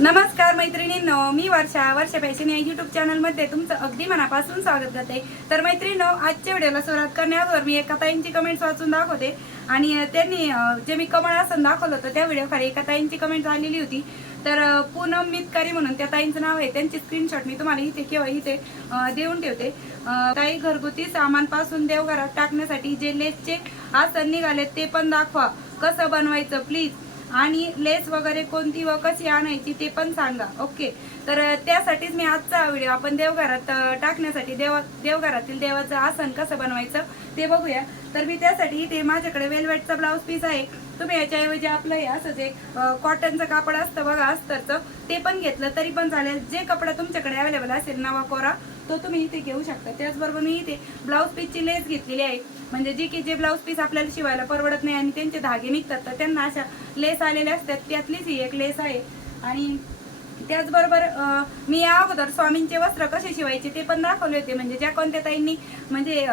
नमस्कार मैत्रिणींनो मी वर्षा. वर्षा फॅशन या युट्यूब चॅनलमध्ये तुमचं अगदी मनापासून स्वागत करते. तर मैत्रिणींनो आजच्या व्हिडिओला सुरुवात करण्यावर मी एका ताईंची कमेंट्स वाचून दाखवते. आणि त्यांनी जे मी कमळ आसन दाखवलं होतं त्या व्हिडिओ खाली एका ताईंची कमेंट आलेली होती. तर पूनम मितकारी म्हणून त्या ताईंचं नाव आहे. त्यांची स्क्रीनशॉट मी तुम्हाला इथे किंवा इथे देऊन ठेवते. ताई घरगुती सामानपासून देवघरात टाकण्यासाठी जे लेसचे आसन निघाले ते पण दाखवा. कसं बनवायचं प्लीज आणि लेस वगैरे कोणती व कशी आणायची ते पण सांगा. ओके तर त्यासाठीच मी आजचा व्हिडिओ आपण देवघरात टाकण्यासाठी देवा देवघरातील देवाचं आसन कसं बनवायचं ते बघूया. तर मी त्यासाठी इथे माझ्याकडे वेलवेटचा ब्लाऊज पीस आहे. तुम्ही याच्याऐवजी आपलं हे असं जे कॉटनचं कापड असतं बघा अस्तरचं ते पण घेतलं तरी पण चालेल. जे कपडा तुमच्याकडे अवेलेबल असेल नवा कोरा तो तुम्ही इथे घेऊ शकता. त्याचबरोबर मी इथे ब्लाऊज पीसची लेस घेतलेली आहे. म्हणजे जी की जे ब्लाऊज पीस आपल्याला शिवायला परवडत नाही आणि त्यांचे धागे निघतात तर त्यांना अशा लेस आलेल्या असतात. त्यातलीच ही एक लेस आहे. आणि त्याचबरोबर मी या अगोदर स्वामींचे वस्त्र कसे शिवायचे ते पण दाखवले होते. म्हणजे ज्या कोणत्या ताईंनी म्हणजे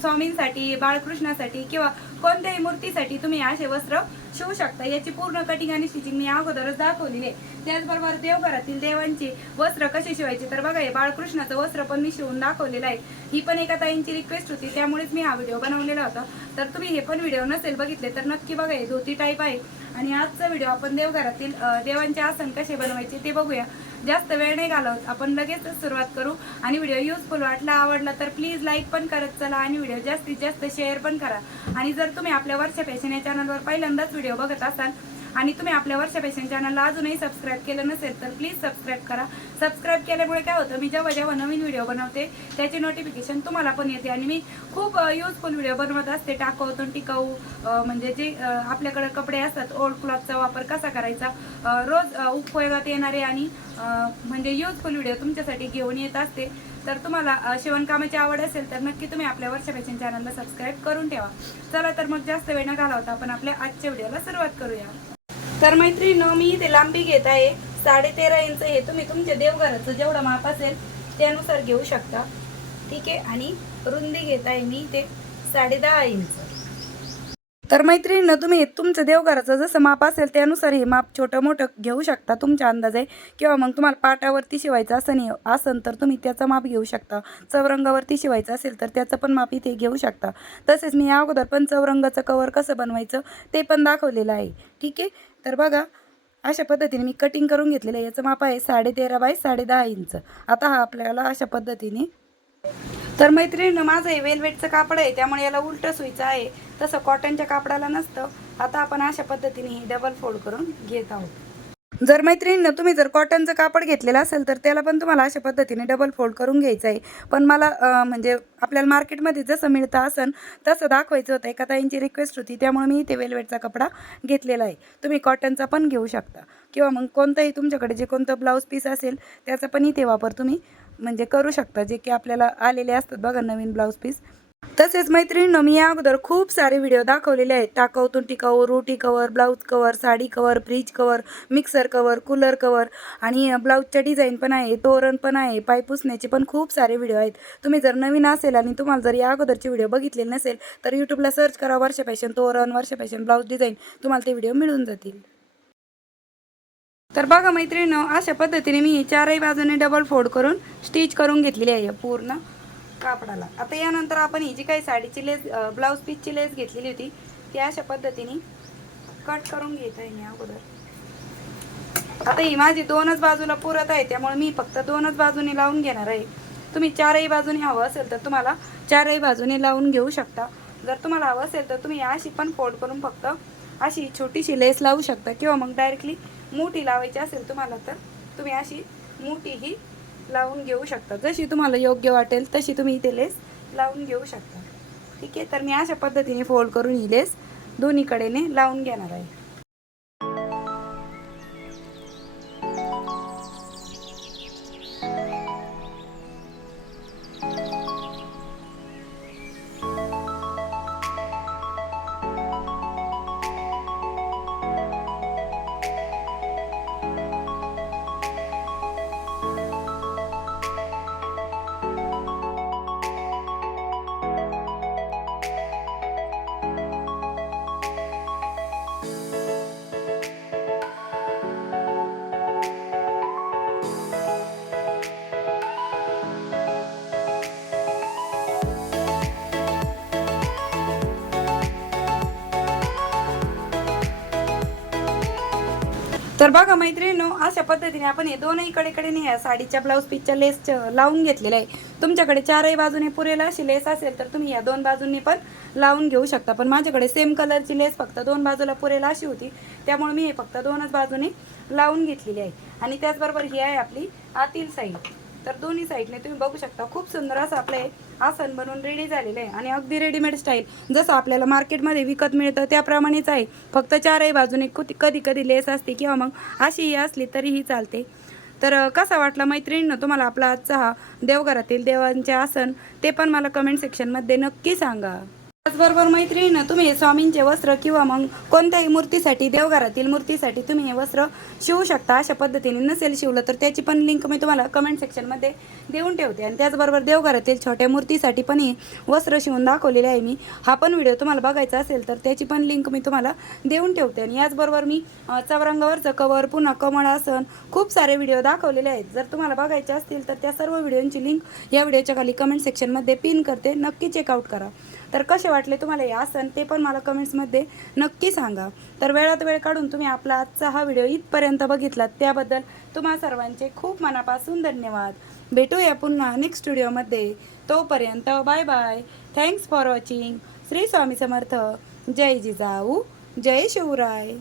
स्वामींसाठी बाळकृष्णासाठी किंवा कोणत्याही मूर्तीसाठी तुम्ही असे वस्त्र शिवू शकता. याची पूर्ण कटिंग आणि स्टिचिंग मी अगोदरच दाखवलेली आहे. त्याचबरोबर देवघरातील देवांची वस्त्र कसे शिवायचे? तर बघा हे बाळकृष्णाचं वस्त्र पण मी शिवून दाखवलेलं आहे. ही पण एका ताईंची रिक्वेस्ट होती त्यामुळेच मी हा व्हिडिओ बनवलेला होता. तर तुम्ही हे पण व्हिडिओ नसेल बघितले तर नक्की बघा हे धोती टाईप आहे. आणि आजचा व्हिडिओ आपण देवघरातील देवांचे आसन कसे बनवायचे ते बघूया. जास्त वेळ नाही घालवत आपण लगेचच सुरुवात करू. आणि व्हिडिओ युजफुल वाटला आवडला तर प्लीज लाईक पण करत चला आणि व्हिडिओ जास्तीत जास्त शेअर पण करा. आणि जर तुम्ही आपल्या वर्षा फॅशन या चॅनलवर पहिल्यांदाच व्हिडिओ बघत असाल आणि तुम्ही आपल्या वर्षा पेशंट चॅनलला अजूनही सबस्क्राईब केलं नसेल तर प्लीज सबस्क्राईब करा. सबस्क्राईब केल्यामुळे काय होतं मी जेव्हा जेव्हा नवीन व्हिडिओ बनवते त्याची नोटिफिकेशन तुम्हाला पण येते. आणि मी खूप युजफुल व्हिडिओ बनवत असते टाकवतून टिकाऊ म्हणजे जे आपल्याकडे कपडे असतात ओल्ड क्लॉथचा वापर कसा करायचा रोज उपयोगात येणारे आणि म्हणजे युजफुल व्हिडिओ तुमच्यासाठी घेऊन येत असते. तर तुम्हाला शिवणकामाची आवड असेल तर नक्की तुम्ही आपल्या वर्षा फॅशन चॅनलला सबस्क्राईब करून ठेवा. चला तर मग जास्त वेळ न घालवता आपण आपल्या आजच्या व्हिडिओला सुरुवात करूया. तर मैत्रिणीनं मी इथे लांबी घेत आहे. साडे तेरा इंच हे तुम्ही तुमच्या देवघराचं जेवढं माप असेल त्यानुसार घेऊ शकता. ठीक आहे? आणि रुंदी घेत आहे मी इथे साडे दहा इंच. तर मैत्रिणीनं तुम्ही तुमचं देवघराचं जसं माप असेल त्यानुसार हे माप छोटं मोठं घेऊ शकता. तुमच्या अंदाजे किंवा मग तुम्हाला पाटावरती शिवायचं असं नाही असन तर तुम्ही त्याचं माप घेऊ शकता. चौरंगावरती शिवायचं असेल तर त्याचं पण माप इथे घेऊ शकता. तसेच मी या अगोदर पण चौरंगाचं कवर कसं बनवायचं ते पण दाखवलेलं आहे. ठीक आहे? तर बघा अशा पद्धतीने मी कटिंग करून घेतलेलं आहे. याचं माप आहे साडे तेरा बाय साडे दहा इंच. आता हा आपल्याला अशा पद्धतीने तर मैत्रिणीनं माझं हे वेलवेटचं कापड आहे त्यामुळे याला उलटं सुईचं आहे. तसं कॉटनच्या कापडाला नसतं. आता आपण अशा पद्धतीने ही डबल फोल्ड करून घेत आहोत. जर मैत्रिणीनं तुम्ही जर कॉटनचं कापड घेतलेलं असेल तर त्याला पण तुम्हाला अशा पद्धतीने डबल फोल्ड करून घ्यायचं आहे. पण मला म्हणजे आपल्याला मार्केटमध्ये जसं मिळतं असन तसं दाखवायचं होतं. एका ताईंची रिक्वेस्ट होती त्यामुळे मी इथे वेलवेटचा कपडा घेतलेला आहे. तुम्ही कॉटनचा पण घेऊ शकता. किंवा मग कोणतंही तुमच्याकडे जे कोणतं ब्लाऊज पीस असेल त्याचा पण इथे वापर तुम्ही म्हणजे करू शकता. जे की आपल्याला आलेले असतात बघा नवीन ब्लाऊज पीस तसेच मैत्रिणींनो मी या अगोदर खूप सारे व्हिडिओ दाखवलेले आहेत. टाकावतून टिकाऊ रोटी cover blouse cover sari cover fridge cover mixer cover cooler cover आणि ब्लाऊजच्या डिझाईन पण आहे तोरण पण आहे पाय पुसण्याचे पण खूप सारे व्हिडिओ आहेत. तुम्ही जर नवीन असेल आणि तुम्हाला जर या अगोदरचे व्हिडिओ बघितलेले नसेल तर यूट्यूबला सर्च करा वर्षा फॅशन तोरण वर्षा फॅशन ब्लाऊज डिझाईन तुम्हाला ते व्हिडिओ मिळून जातील. तर बघा मैत्रिणीनं अशा पद्धतीने मी चारही बाजूने डबल फोल्ड करून स्टिच करून घेतलेली आहे पूर्ण. कापडाला. आता यानंतर आपण ही जी काही साडीची लेस ब्लाऊज पीसची लेस घेतलेली होती ती अशा पद्धतीने कट करून घेत आहे मी अगोदर. आता ही माझी दोनच बाजूला पुरत आहे त्यामुळे मी फक्त दोनच बाजूने लावून घेणार आहे. तुम्ही चारही बाजूने हवं असेल तर तुम्हाला चारही बाजूने लावून घेऊ शकता. जर तुम्हाला हवं असेल तर तुम्ही अशी पण फोल्ड करून फक्त अशी छोटीशी लेस लावू शकता किंवा मग डायरेक्टली मोठी लावायची असेल तुम्हाला तर तुम्ही अशी मोठीही लावून घेऊ शकता. जशी तुम्हाला योग्य वाटेल तशी तुम्ही इथे लेस लावून घेऊ शकता. ठीक आहे? तर मी अशा पद्धतीने फोल्ड करून ही लेस दोन्हीकडेने लावून घेणार आहे. तर बघा मैत्रिणीनो अशा पद्धतीने आपण हे दोनही कडेकडे या साडीच्या ब्लाऊज पीसच्या लेस लावून घेतलेलं आहे. तुमच्याकडे चारही बाजूने पुरेल अशी लेस असेल तर तुम्ही या दोन बाजूंनी पण लावून घेऊ शकता. पण माझ्याकडे सेम कलरची लेस फक्त दोन बाजूला पुरेल अशी होती. त्यामुळे मी हे फक्त दोनच बाजूने लावून घेतलेली आहे. आणि त्याचबरोबर ही आहे आपली आतील साईड तर दोन्ही साईडने तुम्ही बघू शकता खूप सुंदर असं आपलं हे आसन बनवून रेडी झालेलं आहे. आणि अगदी रेडीमेड स्टाईल जसं आपल्याला मार्केटमध्ये विकत मिळतं त्याप्रमाणेच आहे. फक्त चारही बाजूने कुठे कधी कधी लेस असते किंवा मग अशीही असली तरीही चालते. तर कसा वाटला मैत्रिणीनं तुम्हाला आपला आजचा हा देवघरातील देवांचे आसन? ते पण मला कमेंट सेक्शनमध्ये नक्की सांगा. त्याचबरोबर मैत्रिणीनं तुम्ही हे स्वामींचे वस्त्र किंवा मग कोणत्याही मूर्तीसाठी देवघरातील मूर्तीसाठी तुम्ही हे वस्त्र शिवू शकता अशा पद्धतीने. नसेल शिवलं तर त्याची पण लिंक मी तुम्हाला कमेंट सेक्शनमध्ये देऊन ठेवते. आणि त्याचबरोबर देवघरातील छोट्या मूर्तीसाठी पण हे वस्त्र शिवून दाखवलेले आहे मी. हा पण व्हिडिओ तुम्हाला बघायचा असेल तर त्याची पण लिंक मी तुम्हाला देऊन ठेवते. आणि याचबरोबर मी चौरंगावरचं कवर पुन्हा कमळासन खूप सारे व्हिडिओ दाखवलेले आहेत. जर तुम्हाला बघायचे असतील तर त्या सर्व व्हिडिओंची लिंक या व्हिडिओच्या खाली कमेंट सेक्शनमध्ये पिन करते. नक्की चेकआउट करा. तर कसे वाटले तुम्हाला हे आसन? ते पण मला कमेंट्समध्ये नक्की सांगा. तर वेळात वेळ काढून तुम्ही आपला आजचा हा व्हिडिओ इथपर्यंत बघितलात. त्याबद्दल तुम्हा सर्वांचे खूप मनापासून धन्यवाद. भेटूया पुन्हा नेक्स्ट व्हिडिओमध्ये तोपर्यंत bye bye thanks for watching Shri Swami Samarth. जय जिजाऊ. जय शिवराय.